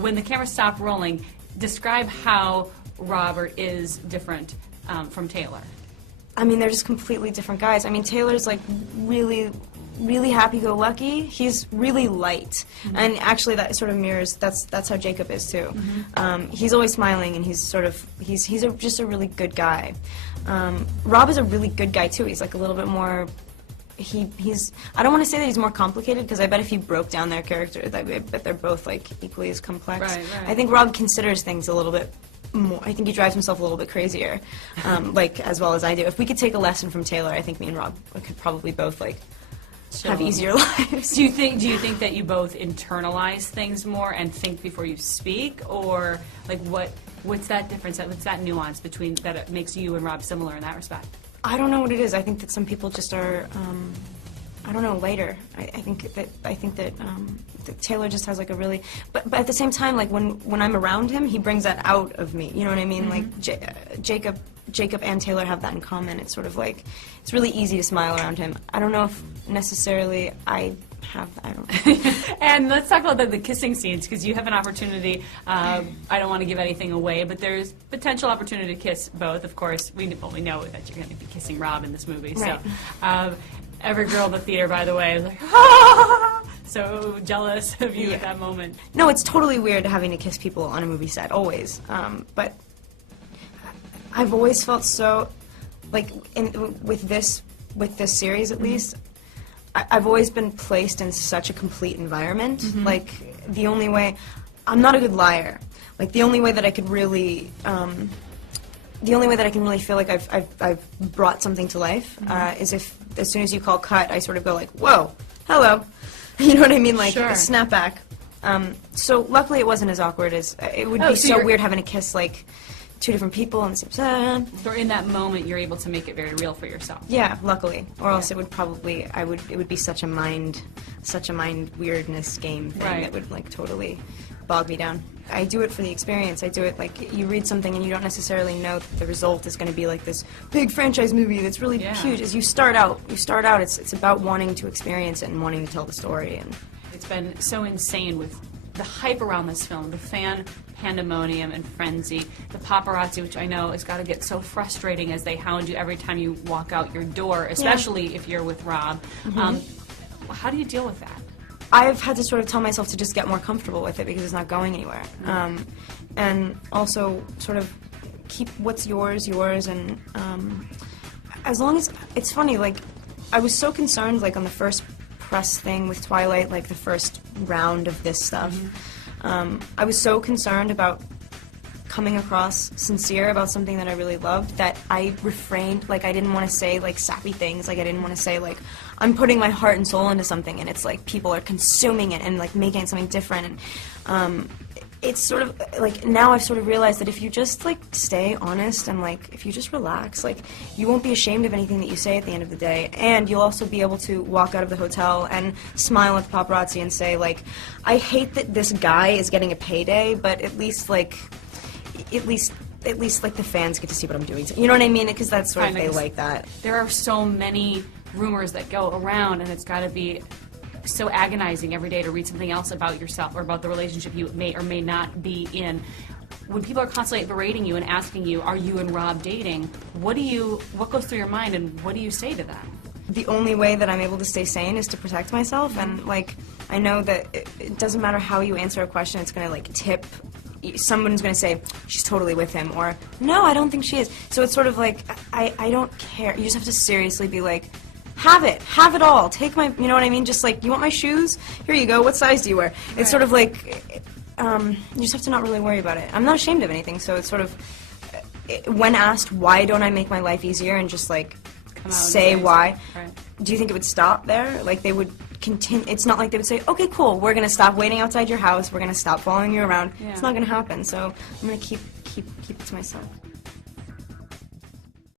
when the camera stopped rolling, describe how Robert is different from Taylor. I mean, they're just completely different guys. I mean, Taylor's like really happy-go-lucky. He's really light, and actually that sort of mirrors. That's how Jacob is too. He's always smiling, and he's just a really good guy. Rob is a really good guy too. He's like a little bit more. He's. I don't want to say that he's more complicated, because I bet if you broke down their character, I bet they're both like equally as complex. Right. I think Rob considers things a little bit more. I think he drives himself a little bit crazier, like as well as I do. If we could take a lesson from Taylor, I think me and Rob could probably both like have easier lives. Do you think that you both internalize things more and think before you speak, or like what's that difference? What's that nuance between that it makes you and Rob similar in that respect? I don't know what it is. I think that some people just are. I don't know, lighter. I think that Taylor just has like a really, but at the same time, like when I'm around him, he brings that out of me. You know what I mean? Like Jacob and Taylor have that in common. It's sort of like it's really easy to smile around him. I don't know if necessarily I have. I don't know. And let's talk about the kissing scenes, because you have an opportunity. I don't want to give anything away, but there's potential opportunity to kiss both. Of course, we know that you're going to be kissing Rob in this movie. Right. So. Every girl in the theater, by the way, is like, ah! So jealous of you at that moment. No, it's totally weird having to kiss people on a movie set, always. But I've always felt so, like, with this series at least, I've always been placed in such a complete environment. Like, the only way, I'm not a good liar. Like, the only way that I could really, the only way that I can really feel like I've brought something to life is if, as soon as you call cut, I sort of go like, whoa, hello. You know what I mean? Like, sure. Snap back. So luckily it wasn't as awkward as, it would be so weird having to kiss like two different people on the same side. So in that moment, you're able to make it very real for yourself. Yeah, luckily. Or else it would probably, it would be such a mind weirdness game thing that would like totally bog me down. I do it for the experience. I do it like you read something and you don't necessarily know that the result is going to be like this big franchise movie that's really huge. As you start out, it's about wanting to experience it and wanting to tell the story. And it's been so insane with the hype around this film, the fan pandemonium and frenzy, the paparazzi, which I know has got to get so frustrating as they hound you every time you walk out your door, especially if you're with Rob. How do you deal with that? I've had to sort of tell myself to just get more comfortable with it because it's not going anywhere. And also sort of keep what's yours, and as long as, it's funny, like, I was so concerned, like, on the first press thing with Twilight, like, the first round of this stuff, I was so concerned about coming across sincere about something that I really loved that I refrained. Like, I didn't want to say, like, sappy things. Like, I didn't want to say, like, I'm putting my heart and soul into something and it's like people are consuming it and like making it something different. And it's sort of like, now I've sort of realized that if you just like stay honest and like if you just relax, like you won't be ashamed of anything that you say at the end of the day, and you'll also be able to walk out of the hotel and smile at the paparazzi and say, like, I hate that this guy is getting a payday, but at least like the fans get to see what I'm doing. You know what I mean? Because that's sort of, they like that. There are so many rumors that go around, and it's got to be so agonizing every day to read something else about yourself or about the relationship you may or may not be in. When people are constantly berating you and asking you, are you and Rob dating, what goes through your mind and what do you say to them? The only way that I'm able to stay sane is to protect myself, and like, I know that it doesn't matter how you answer a question, it's going to like tip. Someone's going to say, she's totally with him, or no, I don't think she is. So it's sort of like, I don't care. You just have to seriously be like, have it all. Take my, you know what I mean? Just like, you want my shoes? Here you go. What size do you wear? Right. It's sort of like, you just have to not really worry about it. I'm not ashamed of anything, so it's sort of, when asked why don't I make my life easier and just like say why, do you think it would stop there? Like, they would continue. It's not like they would say, okay, cool, we're going to stop waiting outside your house, we're going to stop following you around. It's not going to happen, so I'm going to keep it to myself.